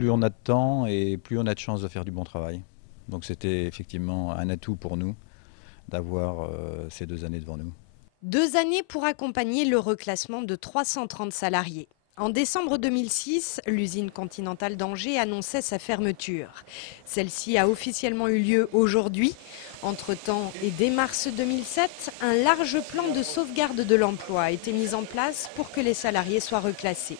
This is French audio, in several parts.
plus on a de temps et plus on a de chances de faire du bon travail. Donc c'était effectivement un atout pour nous d'avoir ces 2 années devant nous. 2 années pour accompagner le reclassement de 330 salariés. En décembre 2006, l'usine Continentale d'Angers annonçait sa fermeture. Celle-ci a officiellement eu lieu aujourd'hui. Entre-temps et dès mars 2007, un large plan de sauvegarde de l'emploi a été mis en place pour que les salariés soient reclassés.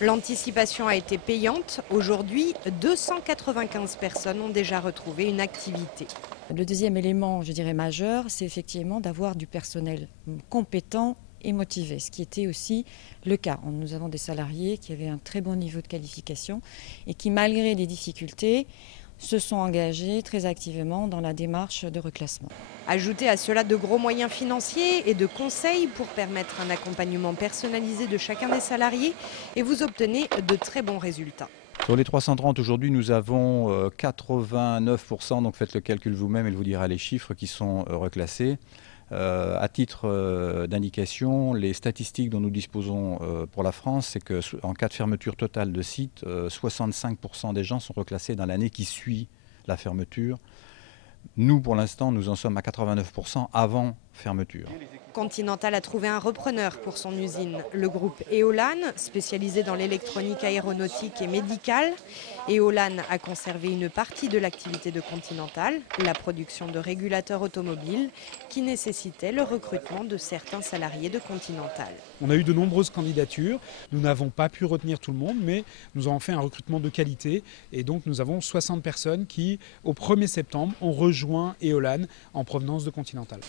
L'anticipation a été payante. Aujourd'hui, 295 personnes ont déjà retrouvé une activité. Le deuxième élément, je dirais majeur, c'est effectivement d'avoir du personnel compétent et motivé, ce qui était aussi le cas. Nous avons des salariés qui avaient un très bon niveau de qualification et qui, malgré les difficultés, se sont engagés très activement dans la démarche de reclassement. Ajoutez à cela de gros moyens financiers et de conseils pour permettre un accompagnement personnalisé de chacun des salariés et vous obtenez de très bons résultats. Sur les 330 aujourd'hui, nous avons 89%, donc faites le calcul vous-même et il vous dira les chiffres qui sont reclassés. À titre d'indication, les statistiques dont nous disposons pour la France, c'est qu'en cas de fermeture totale de site, 65% des gens sont reclassés dans l'année qui suit la fermeture. Nous, pour l'instant, nous en sommes à 89% avant fermeture. Continental a trouvé un repreneur pour son usine, le groupe Éolan, spécialisé dans l'électronique aéronautique et médicale. Éolan a conservé une partie de l'activité de Continental, la production de régulateurs automobiles, qui nécessitait le recrutement de certains salariés de Continental. On a eu de nombreuses candidatures, nous n'avons pas pu retenir tout le monde, mais nous avons fait un recrutement de qualité et donc nous avons 60 personnes qui, au 1er septembre, ont rejoint Éolan en provenance de Continental.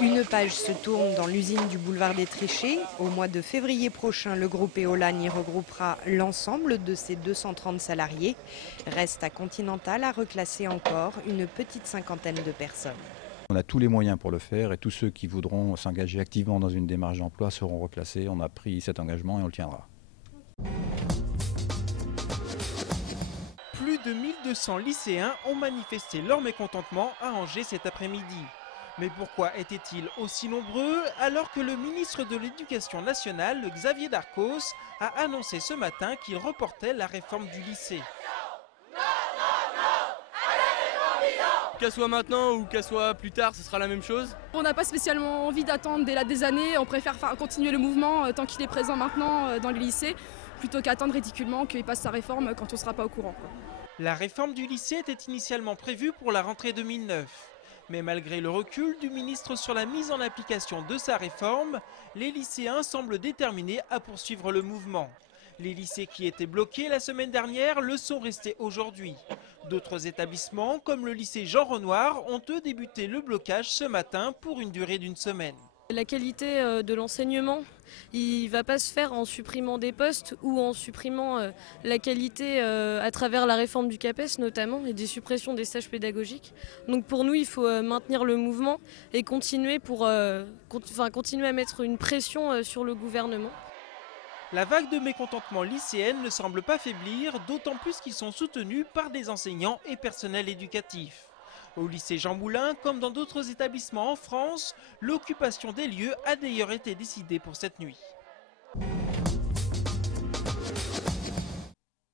Une page se tourne dans l'usine du boulevard des Trichets. Au mois de février prochain, le groupe Éolan y regroupera l'ensemble de ses 230 salariés. Reste à Continental à reclasser encore une petite cinquantaine de personnes. On a tous les moyens pour le faire et tous ceux qui voudront s'engager activement dans une démarche d'emploi seront reclassés. On a pris cet engagement et on le tiendra. Plus de 1200 lycéens ont manifesté leur mécontentement à Angers cet après-midi. Mais pourquoi étaient-ils aussi nombreux alors que le ministre de l'Éducation nationale, Xavier Darcos, a annoncé ce matin qu'il reportait la réforme du lycée. Qu'elle soit maintenant ou qu'elle soit plus tard, ce sera la même chose. On n'a pas spécialement envie d'attendre des années, on préfère continuer le mouvement tant qu'il est présent maintenant dans les lycées, plutôt qu'attendre ridiculement qu'il passe sa réforme quand on ne sera pas au courant. La réforme du lycée était initialement prévue pour la rentrée 2009. Mais malgré le recul du ministre sur la mise en application de sa réforme, les lycéens semblent déterminés à poursuivre le mouvement. Les lycées qui étaient bloqués la semaine dernière le sont restés aujourd'hui. D'autres établissements, comme le lycée Jean Renoir, ont eux débuté le blocage ce matin pour une durée d'1 semaine. La qualité de l'enseignement, il ne va pas se faire en supprimant des postes ou en supprimant la qualité à travers la réforme du CAPES notamment et des suppressions des stages pédagogiques. Donc pour nous, il faut maintenir le mouvement et continuer, continuer à mettre une pression sur le gouvernement. La vague de mécontentement lycéenne ne semble pas faiblir, d'autant plus qu'ils sont soutenus par des enseignants et personnels éducatifs. Au lycée Jean Moulin, comme dans d'autres établissements en France, l'occupation des lieux a d'ailleurs été décidée pour cette nuit.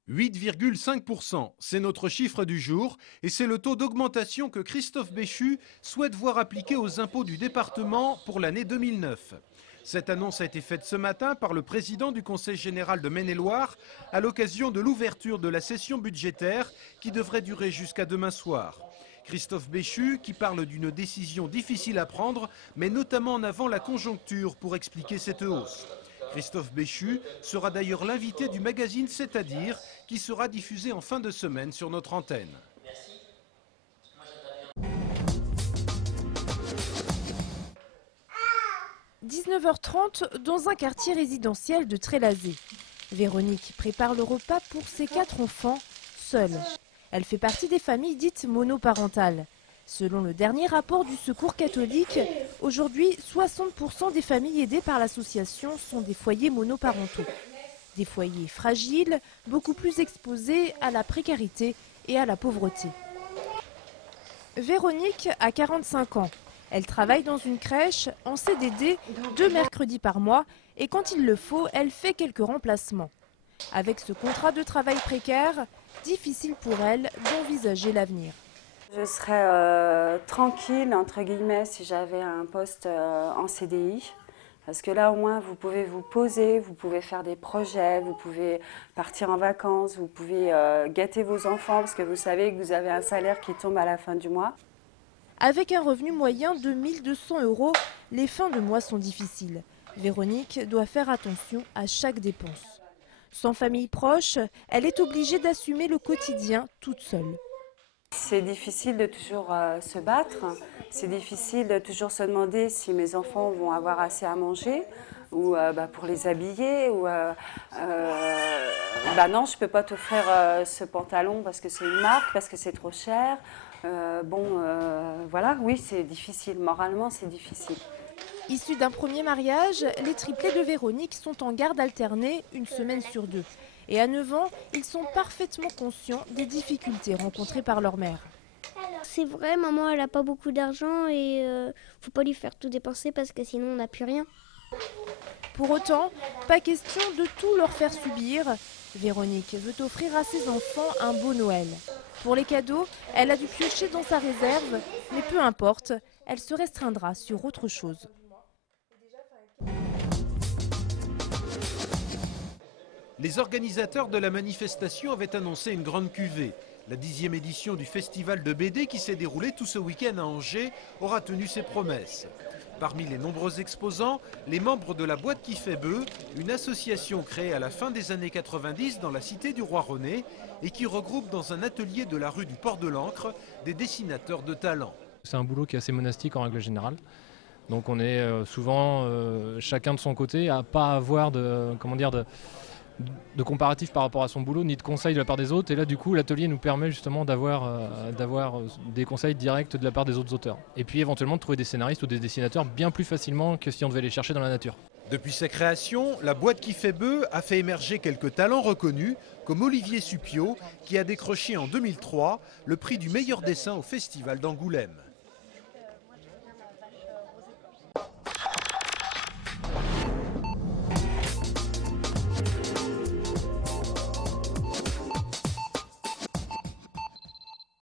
8,5%, c'est notre chiffre du jour et c'est le taux d'augmentation que Christophe Béchu souhaite voir appliqué aux impôts du département pour l'année 2009. Cette annonce a été faite ce matin par le président du Conseil général de Maine-et-Loire à l'occasion de l'ouverture de la session budgétaire qui devrait durer jusqu'à demain soir. Christophe Béchu, qui parle d'une décision difficile à prendre, met notamment en avant la conjoncture pour expliquer cette hausse. Christophe Béchu sera d'ailleurs l'invité du magazine C'est-à-dire, qui sera diffusé en fin de semaine sur notre antenne. « 19h30 dans un quartier résidentiel de Trélazé. Véronique prépare le repas pour ses 4 enfants, seule. Elle fait partie des familles dites monoparentales. Selon le dernier rapport du Secours catholique, aujourd'hui, 60% des familles aidées par l'association sont des foyers monoparentaux. Des foyers fragiles, beaucoup plus exposés à la précarité et à la pauvreté. Véronique a 45 ans. Elle travaille dans une crèche en CDD 2 mercredis par mois et quand il le faut, elle fait quelques remplacements. Avec ce contrat de travail précaire, difficile pour elle d'envisager l'avenir. Je serais tranquille, entre guillemets, si j'avais un poste en CDI. Parce que là, au moins, vous pouvez vous poser, vous pouvez faire des projets, vous pouvez partir en vacances, vous pouvez gâter vos enfants parce que vous savez que vous avez un salaire qui tombe à la fin du mois. Avec un revenu moyen de 1 200 €, les fins de mois sont difficiles. Véronique doit faire attention à chaque dépense. Sans famille proche, elle est obligée d'assumer le quotidien toute seule. C'est difficile de toujours se battre, c'est difficile de toujours se demander si mes enfants vont avoir assez à manger ou pour les habiller ou non, je ne peux pas t'offrir ce pantalon parce que c'est une marque, parce que c'est trop cher. Voilà, oui, c'est difficile, moralement c'est difficile. Issus d'un premier mariage, les triplés de Véronique sont en garde alternée 1 semaine sur 2. Et à 9 ans, ils sont parfaitement conscients des difficultés rencontrées par leur mère. C'est vrai, maman, elle n'a pas beaucoup d'argent et faut pas lui faire tout dépenser parce que sinon on n'a plus rien. Pour autant, pas question de tout leur faire subir. Véronique veut offrir à ses enfants un beau Noël. Pour les cadeaux, elle a dû piocher dans sa réserve, mais peu importe, elle se restreindra sur autre chose. Les organisateurs de la manifestation avaient annoncé une grande cuvée. La 10e édition du festival de BD qui s'est déroulé tout ce week-end à Angers aura tenu ses promesses. Parmi les nombreux exposants, les membres de la Boîte qui fait bœuf, une association créée à la fin des années 90 dans la cité du Roi René et qui regroupe dans un atelier de la rue du Port de l'Ancre des dessinateurs de talent. C'est un boulot qui est assez monastique en règle générale. Donc on est souvent chacun de son côté à pas avoir de comparatif par rapport à son boulot, ni de conseils de la part des autres. Et là, du coup, l'atelier nous permet justement d'avoir des conseils directs de la part des autres auteurs. Et puis éventuellement de trouver des scénaristes ou des dessinateurs bien plus facilement que si on devait les chercher dans la nature. Depuis sa création, la Boîte qui fait bœuf a fait émerger quelques talents reconnus, comme Olivier Suppiot, qui a décroché en 2003 le prix du meilleur dessin au Festival d'Angoulême.